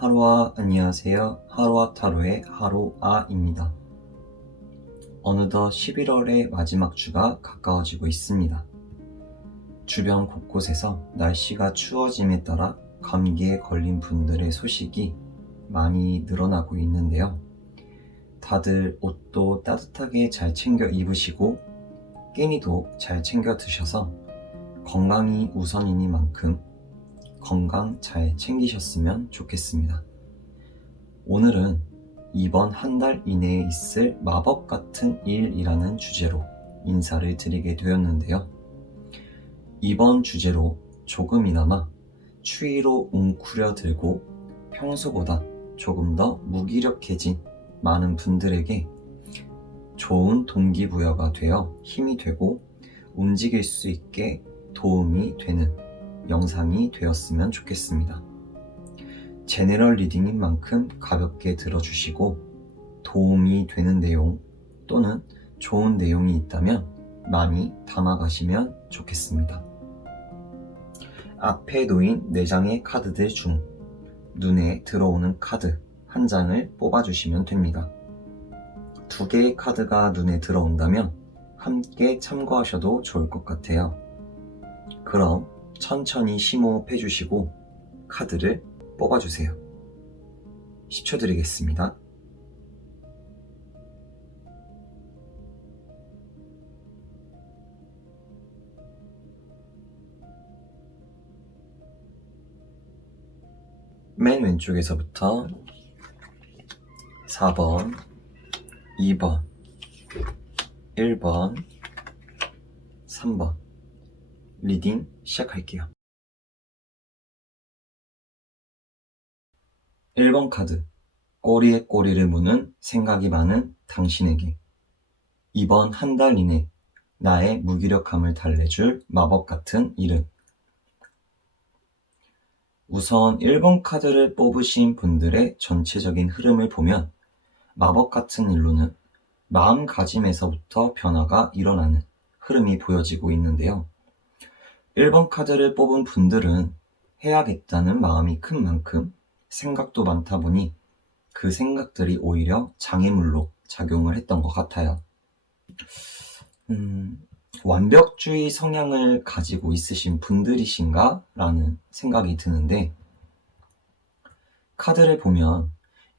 하루아 안녕하세요. 하루아 타로의 하루아입니다. 어느덧 11월의 마지막 주가 가까워지고 있습니다. 주변 곳곳에서 날씨가 추워짐에 따라 감기에 걸린 분들의 소식이 많이 늘어나고 있는데요. 다들 옷도 따뜻하게 잘 챙겨 입으시고 끼니도 잘 챙겨 드셔서 건강이 우선이니만큼 건강 잘 챙기셨으면 좋겠습니다. 오늘은 이번 한 달 이내에 있을 마법 같은 일이라는 주제로 인사를 드리게 되었는데요. 이번 주제로 조금이나마 추위로 웅크려들고 평소보다 조금 더 무기력해진 많은 분들에게 좋은 동기부여가 되어 힘이 되고 움직일 수 있게 도움이 되는 영상이 되었으면 좋겠습니다. 제너럴 리딩인 만큼 가볍게 들어주시고 도움이 되는 내용 또는 좋은 내용이 있다면 많이 담아가시면 좋겠습니다. 앞에 놓인 4장의 카드들 중 눈에 들어오는 카드 한 장을 뽑아주시면 됩니다. 2개의 카드가 눈에 들어온다면 함께 참고하셔도 좋을 것 같아요. 그럼 천천히 심호흡 해주시고 카드를 뽑아주세요. 10초 드리겠습니다. 맨 왼쪽에서부터 4번, 2번, 1번, 3번 리딩 시작할게요. 1번 카드, 꼬리에 꼬리를 무는 생각이 많은 당신에게 이번 한 달 이내 나의 무기력함을 달래줄 마법 같은 일은 우선 1번 카드를 뽑으신 분들의 전체적인 흐름을 보면 마법 같은 일로는 마음가짐에서부터 변화가 일어나는 흐름이 보여지고 있는데요. 1번 카드를 뽑은 분들은 해야겠다는 마음이 큰 만큼 생각도 많다 보니 그 생각들이 오히려 장애물로 작용을 했던 것 같아요. 완벽주의 성향을 가지고 있으신 분들이신가? 라는 생각이 드는데 카드를 보면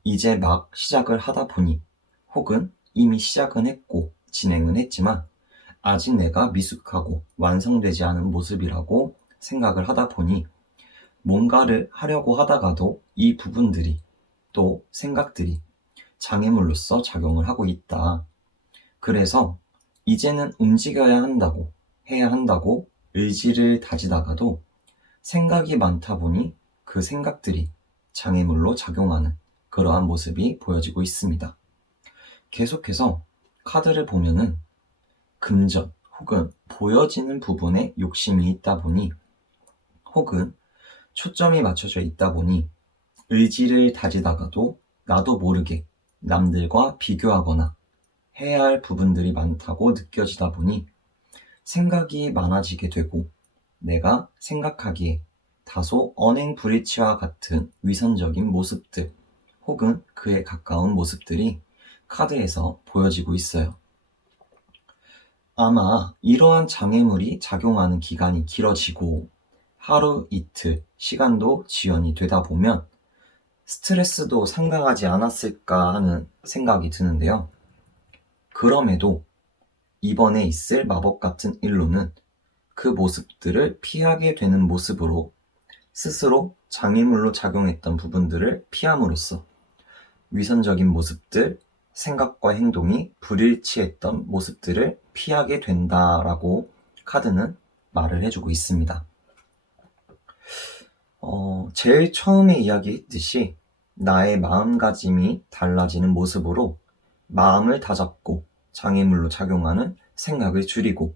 이제 막 시작을 하다 보니 혹은 이미 시작은 했고 진행은 했지만 아직 내가 미숙하고 완성되지 않은 모습이라고 생각을 하다 보니 뭔가를 하려고 하다가도 이 부분들이 또 생각들이 장애물로서 작용을 하고 있다. 그래서 이제는 움직여야 한다고 해야 한다고 의지를 다지다가도 생각이 많다 보니 그 생각들이 장애물로 작용하는 그러한 모습이 보여지고 있습니다. 계속해서 카드를 보면은 금전 혹은 보여지는 부분에 욕심이 있다 보니 혹은 초점이 맞춰져 있다 보니 의지를 다지다가도 나도 모르게 남들과 비교하거나 해야 할 부분들이 많다고 느껴지다 보니 생각이 많아지게 되고 내가 생각하기에 다소 언행불일치와 같은 위선적인 모습들 혹은 그에 가까운 모습들이 카드에서 보여지고 있어요. 아마 이러한 장애물이 작용하는 기간이 길어지고 하루 이틀 시간도 지연이 되다 보면 스트레스도 상당하지 않았을까 하는 생각이 드는데요. 그럼에도 이번에 있을 마법 같은 일로는 그 모습들을 피하게 되는 모습으로 스스로 장애물로 작용했던 부분들을 피함으로써 위선적인 모습들, 생각과 행동이 불일치했던 모습들을 피하게 된다라고 카드는 말을 해주고 있습니다. 제일 처음에 이야기했듯이 나의 마음가짐이 달라지는 모습으로 마음을 다잡고 장애물로 작용하는 생각을 줄이고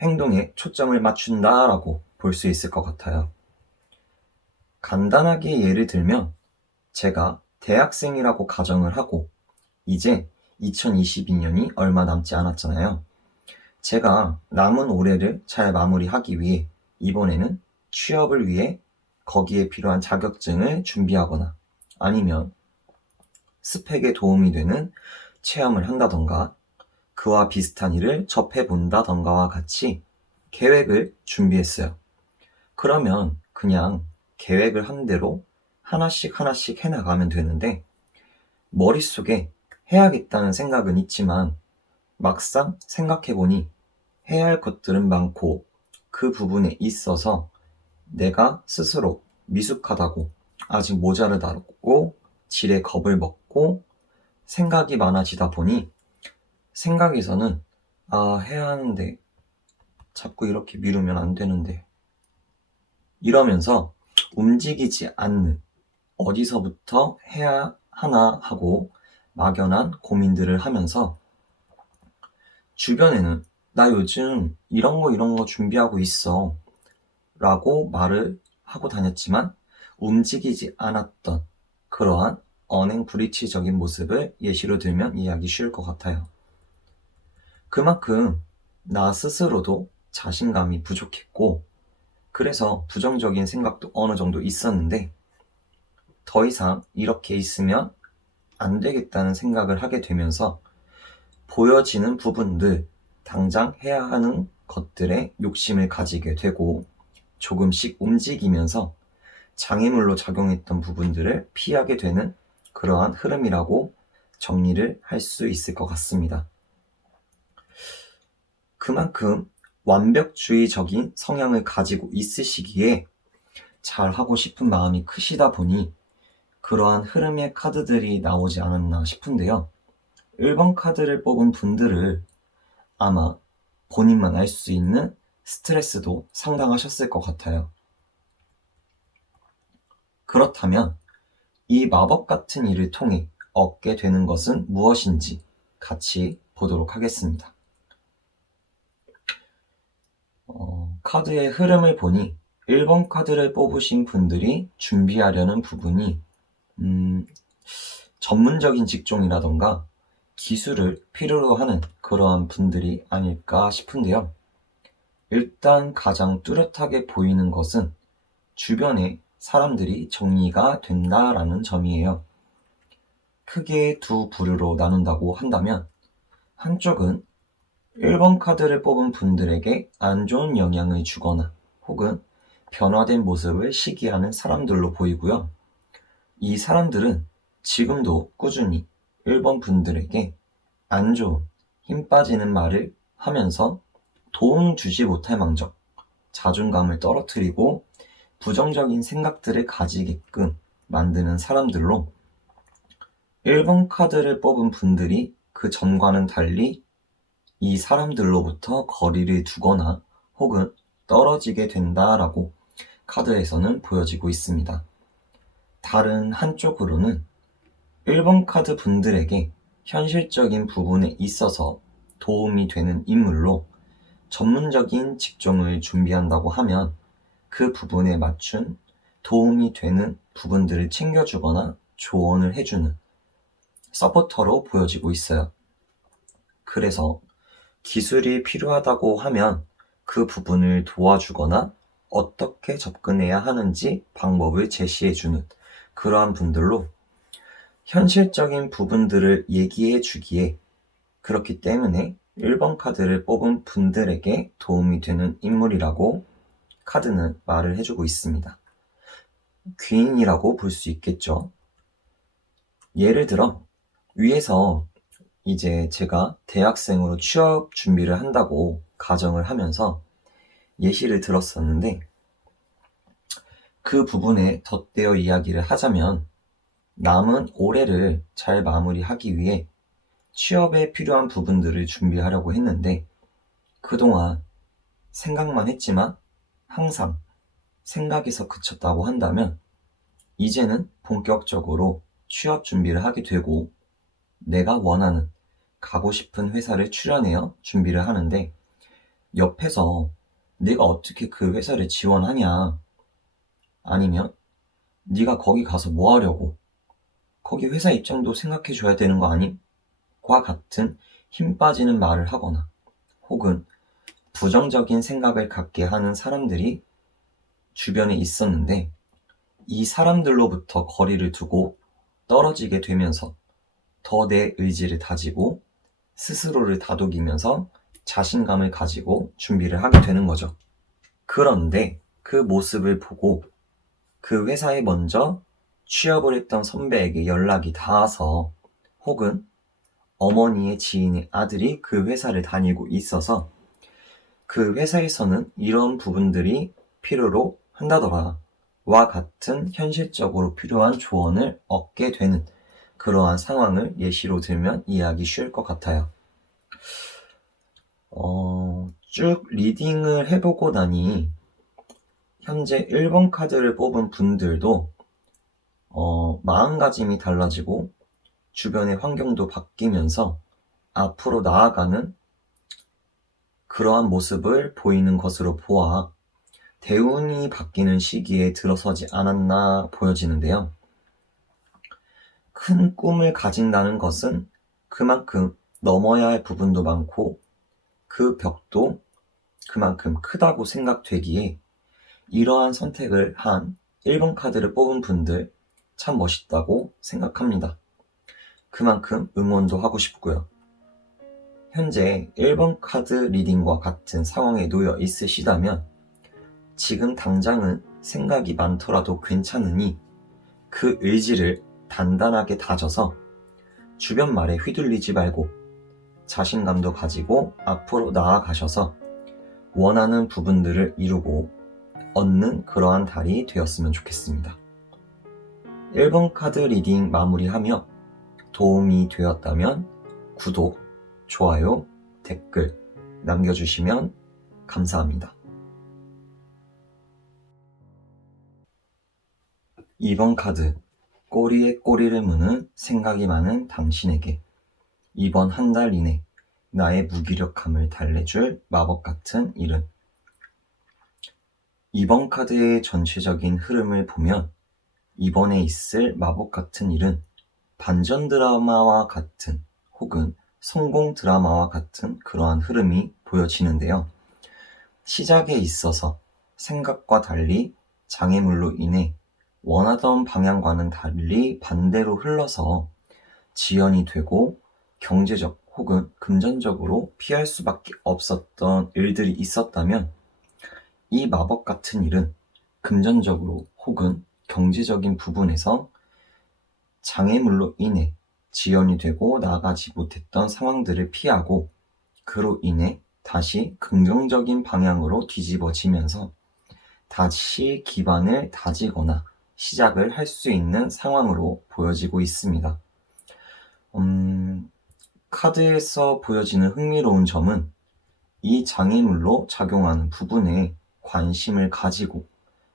행동에 초점을 맞춘다라고 볼 수 있을 것 같아요. 간단하게 예를 들면 제가 대학생이라고 가정을 하고 이제 2022년이 얼마 남지 않았잖아요. 제가 남은 올해를 잘 마무리하기 위해 이번에는 취업을 위해 거기에 필요한 자격증을 준비하거나 아니면 스펙에 도움이 되는 체험을 한다던가 그와 비슷한 일을 접해본다던가와 같이 계획을 준비했어요. 그러면 그냥 계획을 한 대로 하나씩 하나씩 해나가면 되는데 머릿속에 해야겠다는 생각은 있지만 막상 생각해보니 해야 할 것들은 많고 그 부분에 있어서 내가 스스로 미숙하다고 아직 모자르다고 지레 겁을 먹고 생각이 많아지다 보니 생각에서는 해야 하는데 자꾸 이렇게 미루면 안 되는데 이러면서 움직이지 않는 어디서부터 해야 하나 하고 막연한 고민들을 하면서 주변에는 나 요즘 이런 거 준비하고 있어 라고 말을 하고 다녔지만 움직이지 않았던 그러한 언행불일치적인 모습을 예시로 들면 이해하기 쉬울 것 같아요. 그만큼 나 스스로도 자신감이 부족했고 그래서 부정적인 생각도 어느 정도 있었는데 더 이상 이렇게 있으면 안 되겠다는 생각을 하게 되면서 보여지는 부분들, 당장 해야 하는 것들에 욕심을 가지게 되고 조금씩 움직이면서 장애물로 작용했던 부분들을 피하게 되는 그러한 흐름이라고 정리를 할 수 있을 것 같습니다. 그만큼 완벽주의적인 성향을 가지고 있으시기에 잘하고 싶은 마음이 크시다 보니 그러한 흐름의 카드들이 나오지 않았나 싶은데요. 1번 카드를 뽑은 분들을 아마 본인만 알 수 있는 스트레스도 상당하셨을 것 같아요. 그렇다면 이 마법 같은 일을 통해 얻게 되는 것은 무엇인지 같이 보도록 하겠습니다. 카드의 흐름을 보니 1번 카드를 뽑으신 분들이 준비하려는 부분이 전문적인 직종이라던가 기술을 필요로 하는 그러한 분들이 아닐까 싶은데요. 일단 가장 뚜렷하게 보이는 것은 주변에 사람들이 정리가 된다라는 점이에요. 크게 두 부류로 나눈다고 한다면 한쪽은 1번 카드를 뽑은 분들에게 안 좋은 영향을 주거나 혹은 변화된 모습을 시기하는 사람들로 보이고요. 이 사람들은 지금도 꾸준히 1번 분들에게 안 좋은 힘 빠지는 말을 하면서 도움을 주지 못할 망정 자존감을 떨어뜨리고 부정적인 생각들을 가지게끔 만드는 사람들로 1번 카드를 뽑은 분들이 그 전과는 달리 이 사람들로부터 거리를 두거나 혹은 떨어지게 된다라고 카드에서는 보여지고 있습니다. 다른 한쪽으로는 1번 카드 분들에게 현실적인 부분에 있어서 도움이 되는 인물로 전문적인 직종을 준비한다고 하면 그 부분에 맞춘 도움이 되는 부분들을 챙겨주거나 조언을 해주는 서포터로 보여지고 있어요. 그래서 기술이 필요하다고 하면 그 부분을 도와주거나 어떻게 접근해야 하는지 방법을 제시해주는 그러한 분들로 현실적인 부분들을 얘기해 주기에 그렇기 때문에 1번 카드를 뽑은 분들에게 도움이 되는 인물이라고 카드는 말을 해주고 있습니다. 귀인이라고 볼 수 있겠죠. 예를 들어 위에서 이제 제가 대학생으로 취업 준비를 한다고 가정을 하면서 예시를 들었었는데 그 부분에 덧대어 이야기를 하자면 남은 올해를 잘 마무리하기 위해 취업에 필요한 부분들을 준비하려고 했는데 그동안 생각만 했지만 항상 생각에서 그쳤다고 한다면 이제는 본격적으로 취업 준비를 하게 되고 내가 원하는 가고 싶은 회사를 출연해서 준비를 하는데 옆에서 네가 어떻게 그 회사를 지원하냐 아니면 네가 거기 가서 뭐 하려고 거기 회사 입장도 생각해 줘야 되는 거 아님? 과 같은 힘 빠지는 말을 하거나 혹은 부정적인 생각을 갖게 하는 사람들이 주변에 있었는데 이 사람들로부터 거리를 두고 떨어지게 되면서 더 내 의지를 다지고 스스로를 다독이면서 자신감을 가지고 준비를 하게 되는 거죠. 그런데 그 모습을 보고 그 회사에 먼저 취업을 했던 선배에게 연락이 닿아서, 혹은 어머니의 지인의 아들이 그 회사를 다니고 있어서 그 회사에서는 이런 부분들이 필요로 한다더라 와 같은 현실적으로 필요한 조언을 얻게 되는 그러한 상황을 예시로 들면 이해하기 쉬울 것 같아요. 쭉 리딩을 해보고 나니 현재 1번 카드를 뽑은 분들도 마음가짐이 달라지고 주변의 환경도 바뀌면서 앞으로 나아가는 그러한 모습을 보이는 것으로 보아 대운이 바뀌는 시기에 들어서지 않았나 보여지는데요. 큰 꿈을 가진다는 것은 그만큼 넘어야 할 부분도 많고 그 벽도 그만큼 크다고 생각되기에 이러한 선택을 한 1번 카드를 뽑은 분들 참 멋있다고 생각합니다. 그만큼 응원도 하고 싶고요. 현재 1번 카드 리딩과 같은 상황에 놓여 있으시다면 지금 당장은 생각이 많더라도 괜찮으니 그 의지를 단단하게 다져서 주변 말에 휘둘리지 말고 자신감도 가지고 앞으로 나아가셔서 원하는 부분들을 이루고 얻는 그러한 달이 되었으면 좋겠습니다. 1번 카드 리딩 마무리하며 도움이 되었다면 구독, 좋아요, 댓글 남겨주시면 감사합니다. 2번 카드, 꼬리에 꼬리를 무는 생각이 많은 당신에게 이번 한 달 이내 나의 무기력함을 달래줄 마법 같은 일은. 2번 카드의 전체적인 흐름을 보면 이번에 있을 마법 같은 일은 반전 드라마와 같은 혹은 성공 드라마와 같은 그러한 흐름이 보여지는데요. 시작에 있어서 생각과 달리 장애물로 인해 원하던 방향과는 달리 반대로 흘러서 지연이 되고 경제적 혹은 금전적으로 피할 수밖에 없었던 일들이 있었다면 이 마법 같은 일은 금전적으로 혹은 경제적인 부분에서 장애물로 인해 지연이 되고 나가지 못했던 상황들을 피하고 그로 인해 다시 긍정적인 방향으로 뒤집어지면서 다시 기반을 다지거나 시작을 할 수 있는 상황으로 보여지고 있습니다. 카드에서 보여지는 흥미로운 점은 이 장애물로 작용하는 부분에 관심을 가지고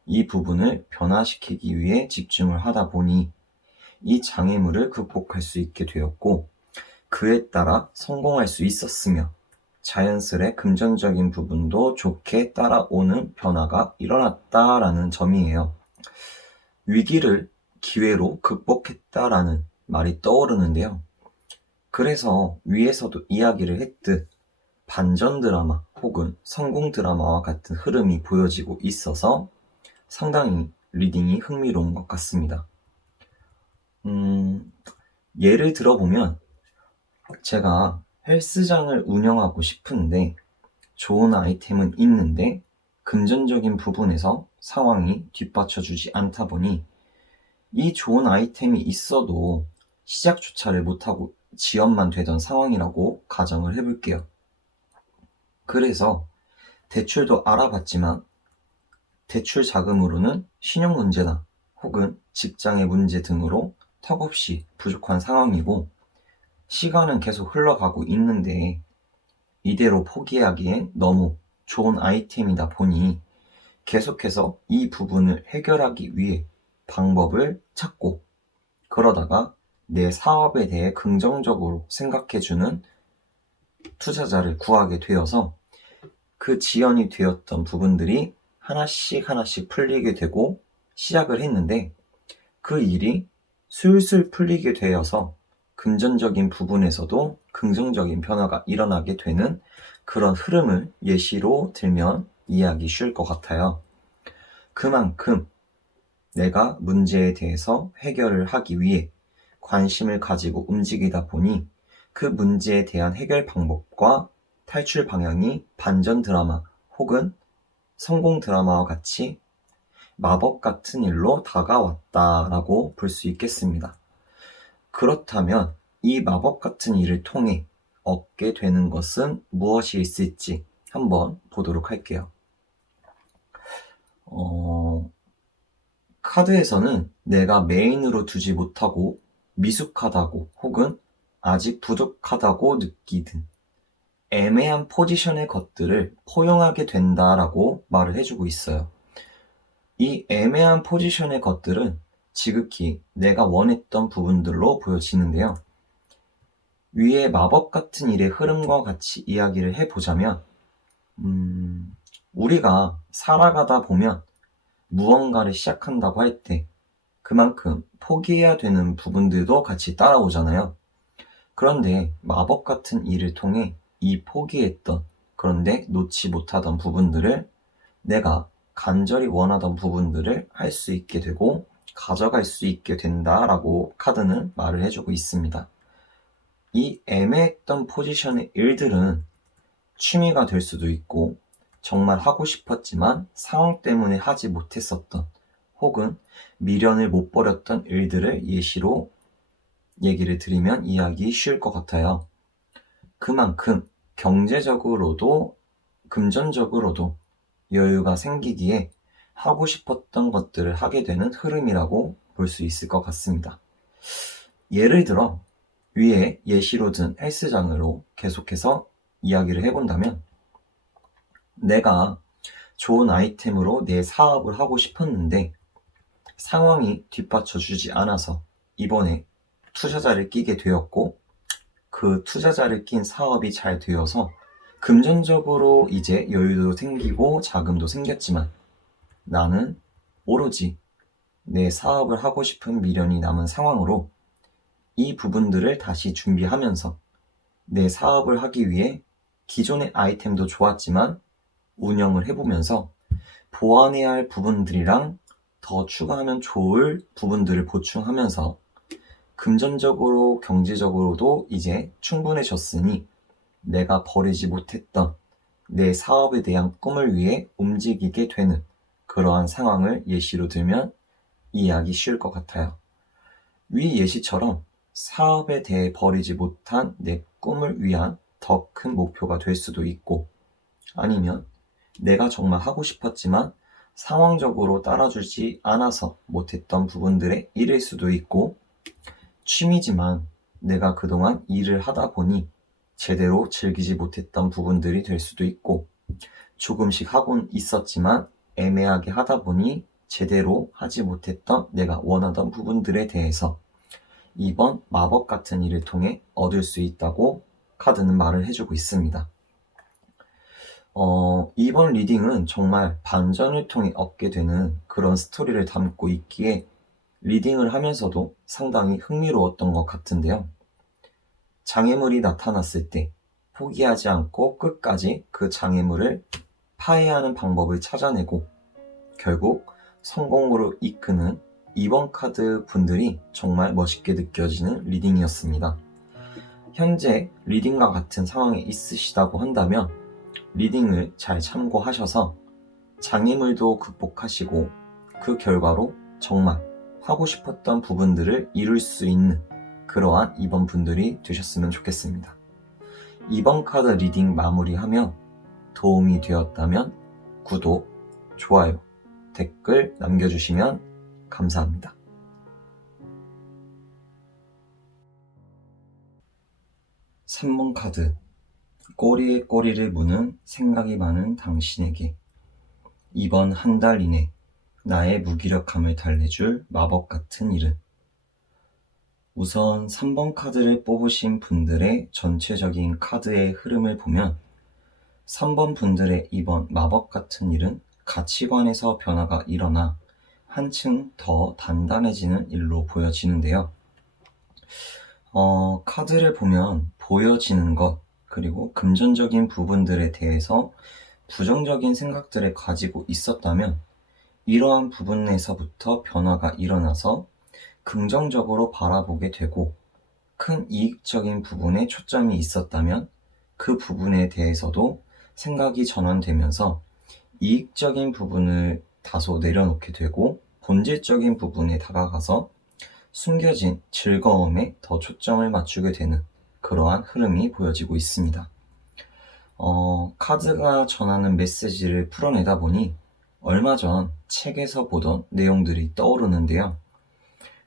이 부분을 변화시키기 위해 집중을 하다 보니 이 장애물을 극복할 수 있게 되었고 그에 따라 성공할 수 있었으며 자연스레 금전적인 부분도 좋게 따라오는 변화가 일어났다라는 점이에요. 위기를 기회로 극복했다라는 말이 떠오르는데요. 그래서 위에서도 이야기를 했듯 반전 드라마 혹은 성공 드라마와 같은 흐름이 보여지고 있어서 상당히 리딩이 흥미로운 것 같습니다. 예를 들어보면 제가 헬스장을 운영하고 싶은데 좋은 아이템은 있는데 금전적인 부분에서 상황이 뒷받쳐주지 않다 보니 이 좋은 아이템이 있어도 시작조차를 못하고 지연만 되던 상황이라고 가정을 해볼게요. 그래서 대출도 알아봤지만 대출 자금으로는 신용 문제나 혹은 직장의 문제 등으로 턱없이 부족한 상황이고 시간은 계속 흘러가고 있는데 이대로 포기하기엔 너무 좋은 아이템이다 보니 계속해서 이 부분을 해결하기 위해 방법을 찾고 그러다가 내 사업에 대해 긍정적으로 생각해주는 투자자를 구하게 되어서 그 지연이 되었던 부분들이 하나씩 풀리게 되고 시작을 했는데 그 일이 술술 풀리게 되어서 금전적인 부분에서도 긍정적인 변화가 일어나게 되는 그런 흐름을 예시로 들면 이해하기 쉬울 것 같아요. 그만큼 내가 문제에 대해서 해결을 하기 위해 관심을 가지고 움직이다 보니 그 문제에 대한 해결 방법과 탈출 방향이 반전 드라마 혹은 성공 드라마와 같이 마법 같은 일로 다가왔다라고 볼 수 있겠습니다. 그렇다면 이 마법 같은 일을 통해 얻게 되는 것은 무엇이 있을지 한번 보도록 할게요. 카드에서는 내가 메인으로 두지 못하고 미숙하다고 혹은 아직 부족하다고 느끼든 애매한 포지션의 것들을 포용하게 된다라고 말을 해주고 있어요. 이 애매한 포지션의 것들은 지극히 내가 원했던 부분들로 보여지는데요. 위에 마법 같은 일의 흐름과 같이 이야기를 해보자면 우리가 살아가다 보면 무언가를 시작한다고 할 때 그만큼 포기해야 되는 부분들도 같이 따라오잖아요. 그런데 마법 같은 일을 통해 이 포기했던 그런데 놓지 못하던 부분들을 내가 간절히 원하던 부분들을 할 수 있게 되고 가져갈 수 있게 된다라고 카드는 말을 해주고 있습니다. 이 애매했던 포지션의 일들은 취미가 될 수도 있고 정말 하고 싶었지만 상황 때문에 하지 못했었던 혹은 미련을 못 버렸던 일들을 예시로 얘기를 드리면 이해하기 쉬울 것 같아요. 그만큼 경제적으로도 금전적으로도 여유가 생기기에 하고 싶었던 것들을 하게 되는 흐름이라고 볼 수 있을 것 같습니다. 예를 들어 위에 예시로 든 헬스장으로 계속해서 이야기를 해본다면 내가 좋은 아이템으로 내 사업을 하고 싶었는데 상황이 뒷받쳐주지 않아서 이번에 투자자를 끼게 되었고 그 투자자를 낀 사업이 잘 되어서 금전적으로 이제 여유도 생기고 자금도 생겼지만 나는 오로지 내 사업을 하고 싶은 미련이 남은 상황으로 이 부분들을 다시 준비하면서 내 사업을 하기 위해 기존의 아이템도 좋았지만 운영을 해보면서 보완해야 할 부분들이랑 더 추가하면 좋을 부분들을 보충하면서 금전적으로 경제적으로도 이제 충분해졌으니 내가 버리지 못했던 내 사업에 대한 꿈을 위해 움직이게 되는 그러한 상황을 예시로 들면 이해하기 쉬울 것 같아요. 위 예시처럼 사업에 대해 버리지 못한 내 꿈을 위한 더 큰 목표가 될 수도 있고 아니면 내가 정말 하고 싶었지만 상황적으로 따라주지 않아서 못했던 부분들의 일일 수도 있고 취미지만 내가 그동안 일을 하다 보니 제대로 즐기지 못했던 부분들이 될 수도 있고 조금씩 하곤 있었지만 애매하게 하다 보니 제대로 하지 못했던 내가 원하던 부분들에 대해서 이번 마법 같은 일을 통해 얻을 수 있다고 카드는 말을 해주고 있습니다. 이번 리딩은 정말 반전을 통해 얻게 되는 그런 스토리를 담고 있기에 리딩을 하면서도 상당히 흥미로웠던 것 같은데요. 장애물이 나타났을 때 포기하지 않고 끝까지 그 장애물을 파해하는 방법을 찾아내고 결국 성공으로 이끄는 2번 카드 분들이 정말 멋있게 느껴지는 리딩이었습니다. 현재 리딩과 같은 상황에 있으시다고 한다면 리딩을 잘 참고하셔서 장애물도 극복하시고 그 결과로 정말 하고 싶었던 부분들을 이룰 수 있는 그러한 2번 분들이 되셨으면 좋겠습니다. 2번 카드 리딩 마무리하며 도움이 되었다면 구독, 좋아요, 댓글 남겨주시면 감사합니다. 3번 카드 꼬리에 꼬리를 무는 생각이 많은 당신에게 이번 한 달 이내 나의 무기력함을 달래줄 마법 같은 일은 우선 3번 카드를 뽑으신 분들의 전체적인 카드의 흐름을 보면 3번 분들의 이번 마법 같은 일은 가치관에서 변화가 일어나 한층 더 단단해지는 일로 보여지는데요. 카드를 보면 보여지는 것 그리고 금전적인 부분들에 대해서 부정적인 생각들을 가지고 있었다면 이러한 부분에서부터 변화가 일어나서 긍정적으로 바라보게 되고 큰 이익적인 부분에 초점이 있었다면 그 부분에 대해서도 생각이 전환되면서 이익적인 부분을 다소 내려놓게 되고 본질적인 부분에 다가가서 숨겨진 즐거움에 더 초점을 맞추게 되는 그러한 흐름이 보여지고 있습니다. 카드가 전하는 메시지를 풀어내다 보니 얼마 전 책에서 보던 내용들이 떠오르는데요.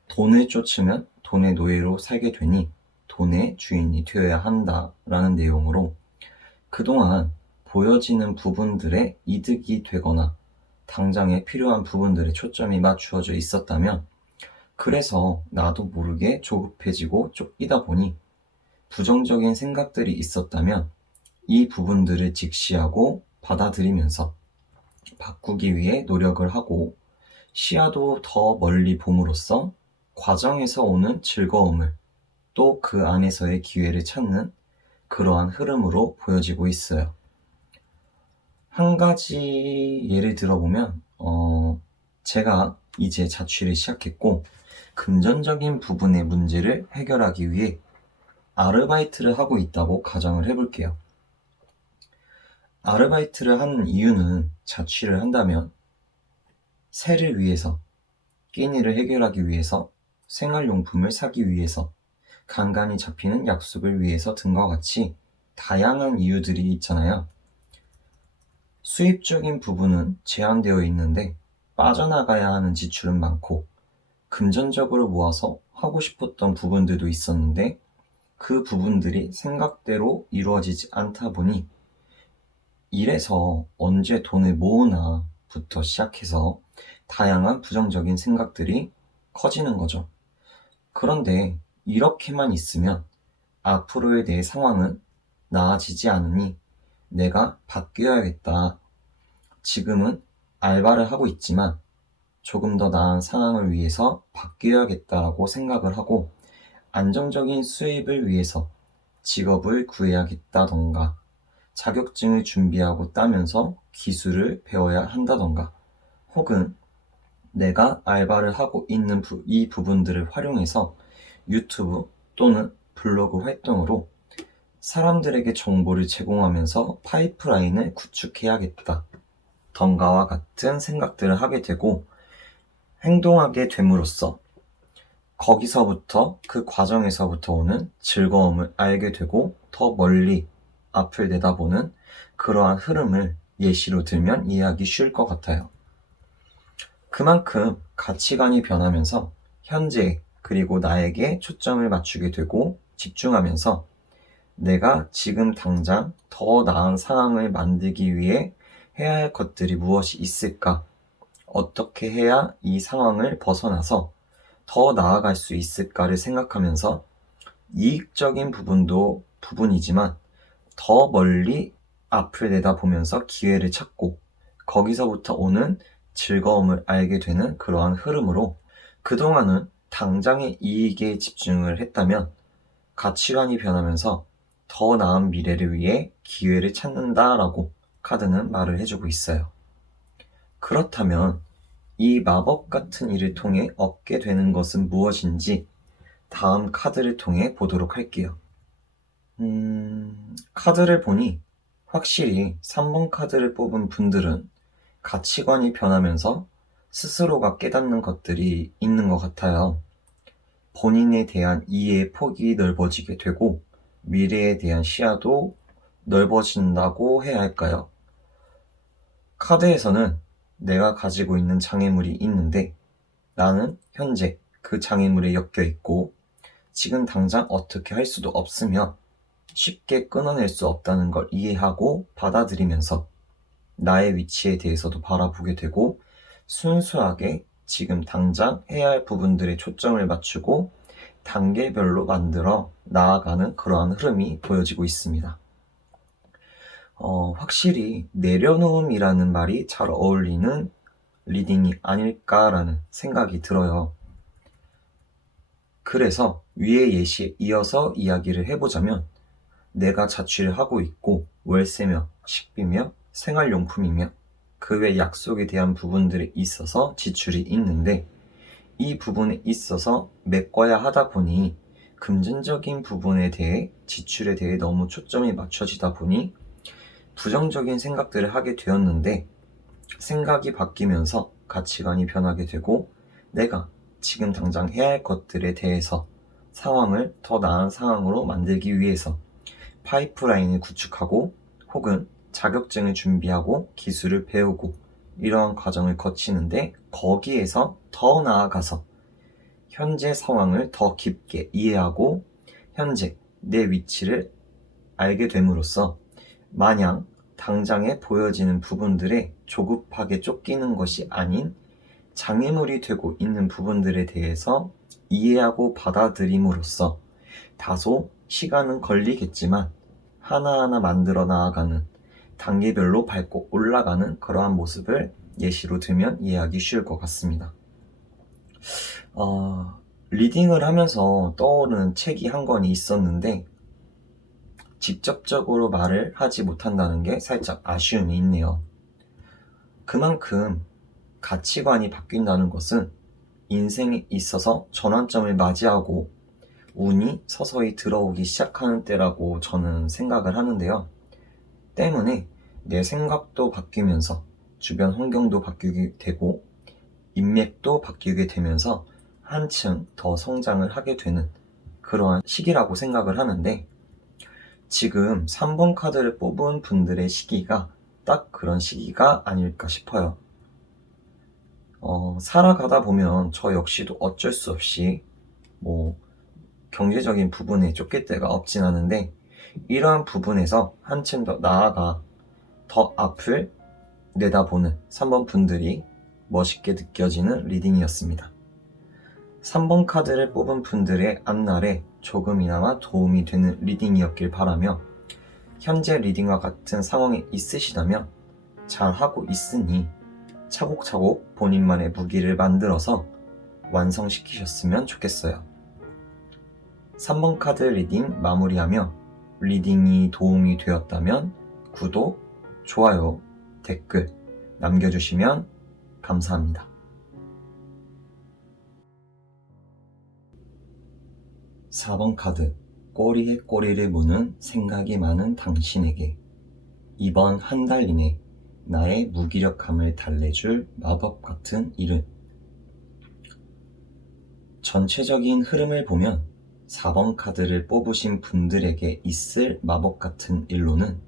돈을 쫓으면 돈의 노예로 살게 되니 돈의 주인이 되어야 한다라는 내용으로 그동안 보여지는 부분들에 이득이 되거나 당장에 필요한 부분들에 초점이 맞추어져 있었다면 그래서 나도 모르게 조급해지고 쫓기다 보니 부정적인 생각들이 있었다면 이 부분들을 직시하고 받아들이면서 바꾸기 위해 노력을 하고 시야도 더 멀리 봄으로써 과정에서 오는 즐거움을 또 그 안에서의 기회를 찾는 그러한 흐름으로 보여지고 있어요. 한 가지 예를 들어보면 제가 이제 자취를 시작했고 금전적인 부분의 문제를 해결하기 위해 아르바이트를 하고 있다고 가정을 해볼게요. 아르바이트를 하는 이유는 자취를 한다면 세를 위해서, 끼니를 해결하기 위해서, 생활용품을 사기 위해서, 간간히 잡히는 약속을 위해서 등과 같이 다양한 이유들이 있잖아요. 수입적인 부분은 제한되어 있는데 빠져나가야 하는 지출은 많고 금전적으로 모아서 하고 싶었던 부분들도 있었는데 그 부분들이 생각대로 이루어지지 않다 보니 이래서 언제 돈을 모으나부터 시작해서 다양한 부정적인 생각들이 커지는 거죠. 그런데 이렇게만 있으면 앞으로의 내 상황은 나아지지 않으니 내가 바뀌어야겠다. 지금은 알바를 하고 있지만 조금 더 나은 상황을 위해서 바뀌어야겠다고 생각을 하고 안정적인 수입을 위해서 직업을 구해야겠다던가 자격증을 준비하고 따면서 기술을 배워야 한다던가 혹은 내가 알바를 하고 있는 이 부분들을 활용해서 유튜브 또는 블로그 활동으로 사람들에게 정보를 제공하면서 파이프라인을 구축해야겠다. 던가와 같은 생각들을 하게 되고 행동하게 됨으로써 거기서부터 그 과정에서부터 오는 즐거움을 알게 되고 더 멀리 앞을 내다보는 그러한 흐름을 예시로 들면 이해하기 쉬울 것 같아요. 그만큼 가치관이 변하면서 현재 그리고 나에게 초점을 맞추게 되고 집중하면서 내가 지금 당장 더 나은 상황을 만들기 위해 해야 할 것들이 무엇이 있을까? 어떻게 해야 이 상황을 벗어나서 더 나아갈 수 있을까를 생각하면서 이익적인 부분도 부분이지만 더 멀리 앞을 내다보면서 기회를 찾고 거기서부터 오는 즐거움을 알게 되는 그러한 흐름으로 그동안은 당장의 이익에 집중을 했다면 가치관이 변하면서 더 나은 미래를 위해 기회를 찾는다라고 카드는 말을 해주고 있어요. 그렇다면 이 마법 같은 일을 통해 얻게 되는 것은 무엇인지 다음 카드를 통해 보도록 할게요. 카드를 보니 확실히 3번 카드를 뽑은 분들은 가치관이 변하면서 스스로가 깨닫는 것들이 있는 것 같아요. 본인에 대한 이해의 폭이 넓어지게 되고 미래에 대한 시야도 넓어진다고 해야 할까요? 카드에서는 내가 가지고 있는 장애물이 있는데 나는 현재 그 장애물에 엮여 있고 지금 당장 어떻게 할 수도 없으며 쉽게 끊어낼 수 없다는 걸 이해하고 받아들이면서 나의 위치에 대해서도 바라보게 되고 순수하게 지금 당장 해야 할 부분들에 초점을 맞추고 단계별로 만들어 나아가는 그러한 흐름이 보여지고 있습니다. 확실히 내려놓음이라는 말이 잘 어울리는 리딩이 아닐까라는 생각이 들어요. 그래서 위의 예시에 이어서 이야기를 해보자면 내가 자취를 하고 있고 월세며 식비며 생활용품이며 그 외 약속에 대한 부분들에 있어서 지출이 있는데 이 부분에 있어서 메꿔야 하다 보니 금전적인 부분에 대해 지출에 대해 너무 초점이 맞춰지다 보니 부정적인 생각들을 하게 되었는데 생각이 바뀌면서 가치관이 변하게 되고 내가 지금 당장 해야 할 것들에 대해서 상황을 더 나은 상황으로 만들기 위해서 파이프라인을 구축하고 혹은 자격증을 준비하고 기술을 배우고 이러한 과정을 거치는데 거기에서 더 나아가서 현재 상황을 더 깊게 이해하고 현재 내 위치를 알게 됨으로써 마냥 당장에 보여지는 부분들에 조급하게 쫓기는 것이 아닌 장애물이 되고 있는 부분들에 대해서 이해하고 받아들임으로써 다소 시간은 걸리겠지만 하나하나 만들어 나아가는 단계별로 밟고 올라가는 그러한 모습을 예시로 들면 이해하기 쉬울 것 같습니다. 리딩을 하면서 떠오르는 책이 한 권이 있었는데 직접적으로 말을 하지 못한다는 게 살짝 아쉬움이 있네요. 그만큼 가치관이 바뀐다는 것은 인생에 있어서 전환점을 맞이하고 운이 서서히 들어오기 시작하는 때라고 저는 생각을 하는데요. 때문에 내 생각도 바뀌면서 주변 환경도 바뀌게 되고 인맥도 바뀌게 되면서 한층 더 성장을 하게 되는 그러한 시기라고 생각을 하는데 지금 3번 카드를 뽑은 분들의 시기가 딱 그런 시기가 아닐까 싶어요. 살아가다 보면 저 역시도 어쩔 수 없이 경제적인 부분에 쫓길 때가 없진 않은데 이러한 부분에서 한층 더 나아가 더 앞을 내다보는 3번 분들이 멋있게 느껴지는 리딩이었습니다. 3번 카드를 뽑은 분들의 앞날에 조금이나마 도움이 되는 리딩이었길 바라며 현재 리딩과 같은 상황에 있으시다면 잘하고 있으니 차곡차곡 본인만의 무기를 만들어서 완성시키셨으면 좋겠어요. 3번 카드 리딩 마무리하며 리딩이 도움이 되었다면 구독, 좋아요, 댓글 남겨주시면 감사합니다. 4번 카드, 꼬리에 꼬리를 무는 생각이 많은 당신에게 이번 한 달 이내 나의 무기력함을 달래줄 마법 같은 일은 전체적인 흐름을 보면 4번 카드를 뽑으신 분들에게 있을 마법 같은 일로는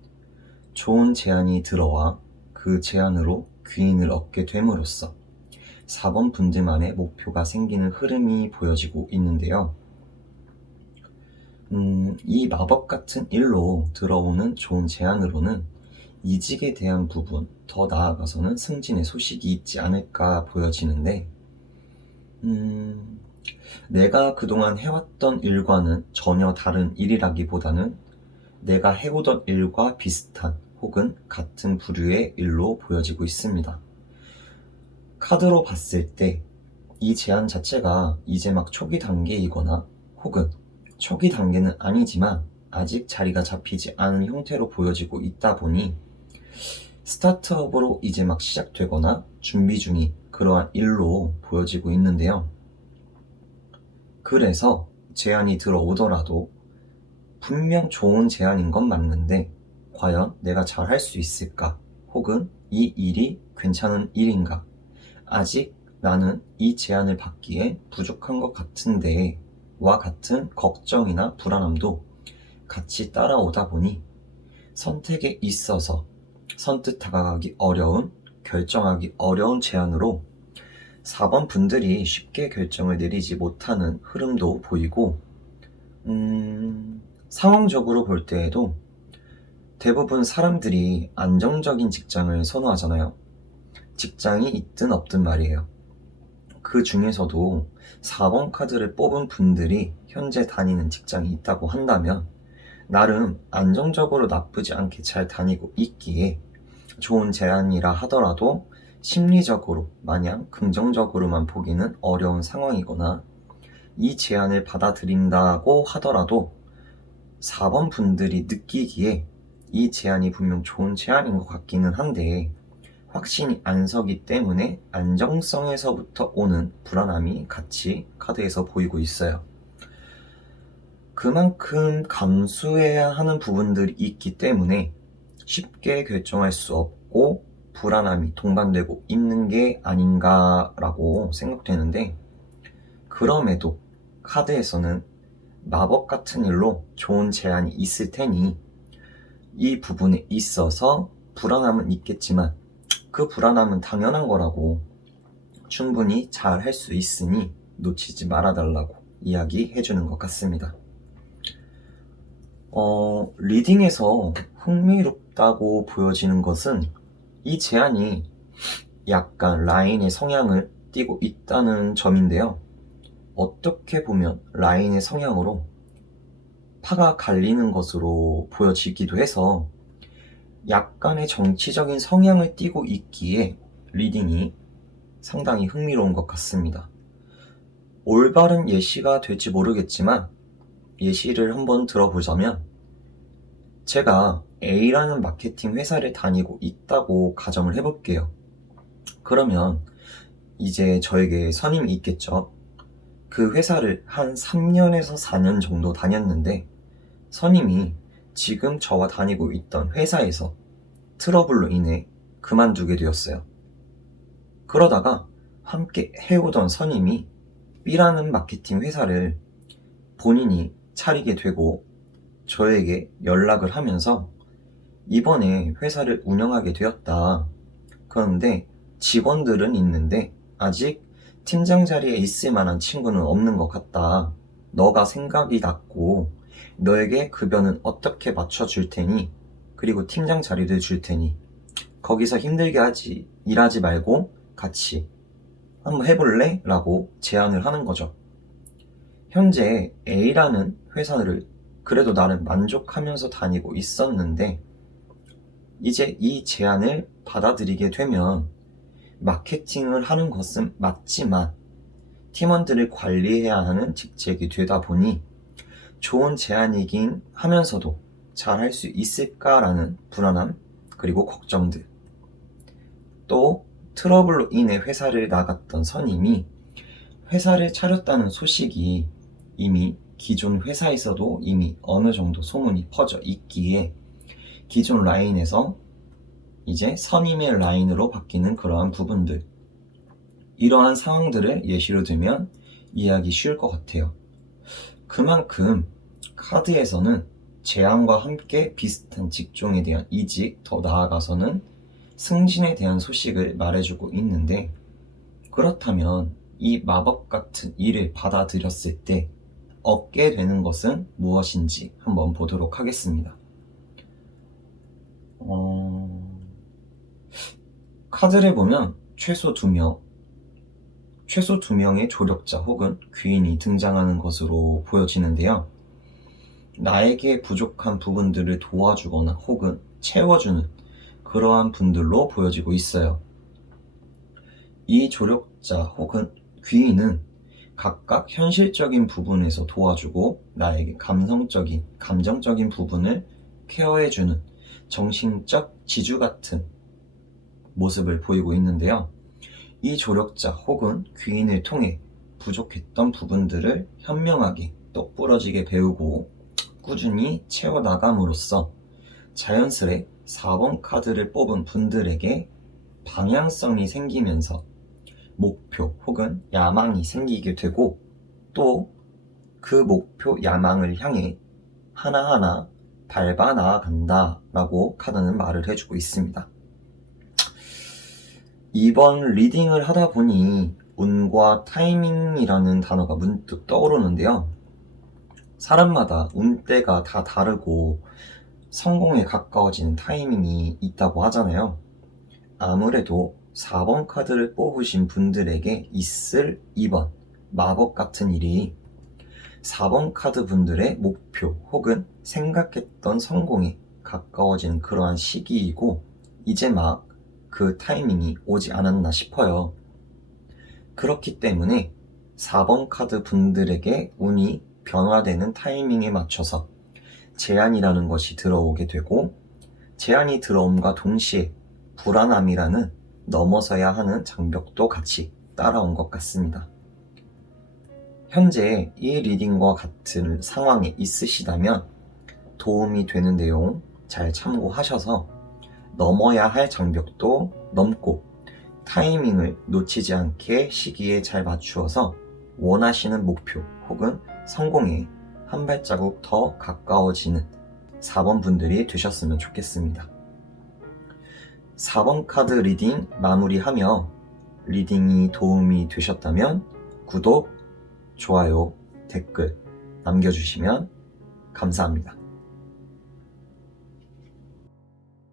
좋은 제안이 들어와 그 제안으로 귀인을 얻게 됨으로써 4번 분들만의 목표가 생기는 흐름이 보여지고 있는데요. 이 마법 같은 일로 들어오는 좋은 제안으로는 이직에 대한 부분, 더 나아가서는 승진의 소식이 있지 않을까 보여지는데 내가 그동안 해왔던 일과는 전혀 다른 일이라기보다는 내가 해오던 일과 비슷한 혹은 같은 부류의 일로 보여지고 있습니다. 카드로 봤을 때 이 제안 자체가 이제 막 초기 단계이거나 혹은 초기 단계는 아니지만 아직 자리가 잡히지 않은 형태로 보여지고 있다 보니 스타트업으로 이제 막 시작되거나 준비 중인 그러한 일로 보여지고 있는데요. 그래서 제안이 들어오더라도 분명 좋은 제안인 건 맞는데 과연 내가 잘 할 수 있을까? 혹은 이 일이 괜찮은 일인가? 아직 나는 이 제안을 받기에 부족한 것 같은데 와 같은 걱정이나 불안함도 같이 따라오다 보니 선택에 있어서 선뜻 다가가기 어려운, 결정하기 어려운 제안으로 4번 분들이 쉽게 결정을 내리지 못하는 흐름도 보이고 상황적으로 볼 때에도 대부분 사람들이 안정적인 직장을 선호하잖아요. 직장이 있든 없든 말이에요. 그 중에서도 4번 카드를 뽑은 분들이 현재 다니는 직장이 있다고 한다면 나름 안정적으로 나쁘지 않게 잘 다니고 있기에 좋은 제안이라 하더라도 심리적으로 마냥 긍정적으로만 보기는 어려운 상황이거나 이 제안을 받아들인다고 하더라도 4번 분들이 느끼기에 이 제안이 분명 좋은 제안인 것 같기는 한데 확신이 안 서기 때문에 안정성에서부터 오는 불안함이 같이 카드에서 보이고 있어요. 그만큼 감수해야 하는 부분들이 있기 때문에 쉽게 결정할 수 없고 불안함이 동반되고 있는 게 아닌가라고 생각되는데, 그럼에도 카드에서는 마법 같은 일로 좋은 제안이 있을 테니 이 부분에 있어서 불안함은 있겠지만 그 불안함은 당연한 거라고, 충분히 잘 할 수 있으니 놓치지 말아달라고 이야기해 주는 것 같습니다. 리딩에서 흥미롭다고 보여지는 것은 이 제안이 약간 라인의 성향을 띠고 있다는 점인데요. 어떻게 보면 라인의 성향으로 파가 갈리는 것으로 보여지기도 해서 약간의 정치적인 성향을 띠고 있기에 리딩이 상당히 흥미로운 것 같습니다. 올바른 예시가 될지 모르겠지만 예시를 한번 들어보자면, 제가 A라는 마케팅 회사를 다니고 있다고 가정을 해볼게요. 그러면 이제 저에게 선임이 있겠죠. 그 회사를 한 3년에서 4년 정도 다녔는데 선임이 지금 저와 다니고 있던 회사에서 트러블로 인해 그만두게 되었어요. 그러다가 함께 해오던 선임이 B라는 마케팅 회사를 본인이 차리게 되고 저에게 연락을 하면서 이번에 회사를 운영하게 되었다. 그런데 직원들은 있는데 아직 팀장 자리에 있을 만한 친구는 없는 것 같다. 너가 생각이 났고 너에게 급여는 어떻게 맞춰줄 테니, 그리고 팀장 자리를 줄 테니 거기서 힘들게 일하지 말고 같이 한번 해볼래? 라고 제안을 하는 거죠. 현재 A라는 회사를 그래도 나름 만족하면서 다니고 있었는데 이제 이 제안을 받아들이게 되면 마케팅을 하는 것은 맞지만 팀원들을 관리해야 하는 직책이 되다 보니 좋은 제안이긴 하면서도 잘 할 수 있을까라는 불안함, 그리고 걱정들, 또 트러블로 인해 회사를 나갔던 선임이 회사를 차렸다는 소식이 이미 기존 회사에서도 이미 어느 정도 소문이 퍼져 있기에 기존 라인에서 이제 선임의 라인으로 바뀌는 그러한 부분들, 이러한 상황들을 예시로 들면 이해하기 쉬울 것 같아요. 그만큼 카드에서는 재앙과 함께 비슷한 직종에 대한 이직, 더 나아가서는 승진에 대한 소식을 말해주고 있는데, 그렇다면 이 마법 같은 일을 받아들였을 때 얻게 되는 것은 무엇인지 한번 보도록 하겠습니다. 카드를 보면 최소 2명의 조력자 혹은 귀인이 등장하는 것으로 보여지는데요. 나에게 부족한 부분들을 도와주거나 혹은 채워주는 그러한 분들로 보여지고 있어요. 이 조력자 혹은 귀인은 각각 현실적인 부분에서 도와주고 나에게 감정적인 부분을 케어해주는 정신적 지주 같은 모습을 보이고 있는데요. 이 조력자 혹은 귀인을 통해 부족했던 부분들을 현명하게 똑부러지게 배우고 꾸준히 채워나감으로써 자연스레 4번 카드를 뽑은 분들에게 방향성이 생기면서 목표 혹은 야망이 생기게 되고, 또 그 목표 야망을 향해 하나하나 밟아 나아간다 라고 카드는 말을 해주고 있습니다. 이번 리딩을 하다 보니 운과 타이밍이라는 단어가 문득 떠오르는데요. 사람마다 운때가 다 다르고 성공에 가까워지는 타이밍이 있다고 하잖아요. 아무래도 4번 카드를 뽑으신 분들에게 있을 이번 마법 같은 일이 4번 카드 분들의 목표 혹은 생각했던 성공에 가까워지는 그러한 시기이고, 이제 막 그 타이밍이 오지 않았나 싶어요. 그렇기 때문에 4번 카드 분들에게 운이 변화되는 타이밍에 맞춰서 제안이라는 것이 들어오게 되고, 제안이 들어옴과 동시에 불안함이라는 넘어서야 하는 장벽도 같이 따라온 것 같습니다. 현재 이 리딩과 같은 상황에 있으시다면 도움이 되는 내용 잘 참고하셔서 넘어야 할 장벽도 넘고 타이밍을 놓치지 않게 시기에 잘 맞추어서 원하시는 목표 혹은 성공에 한 발자국 더 가까워지는 4번 분들이 되셨으면 좋겠습니다. 4번 카드 리딩 마무리하며 리딩이 도움이 되셨다면 구독, 좋아요, 댓글 남겨주시면 감사합니다.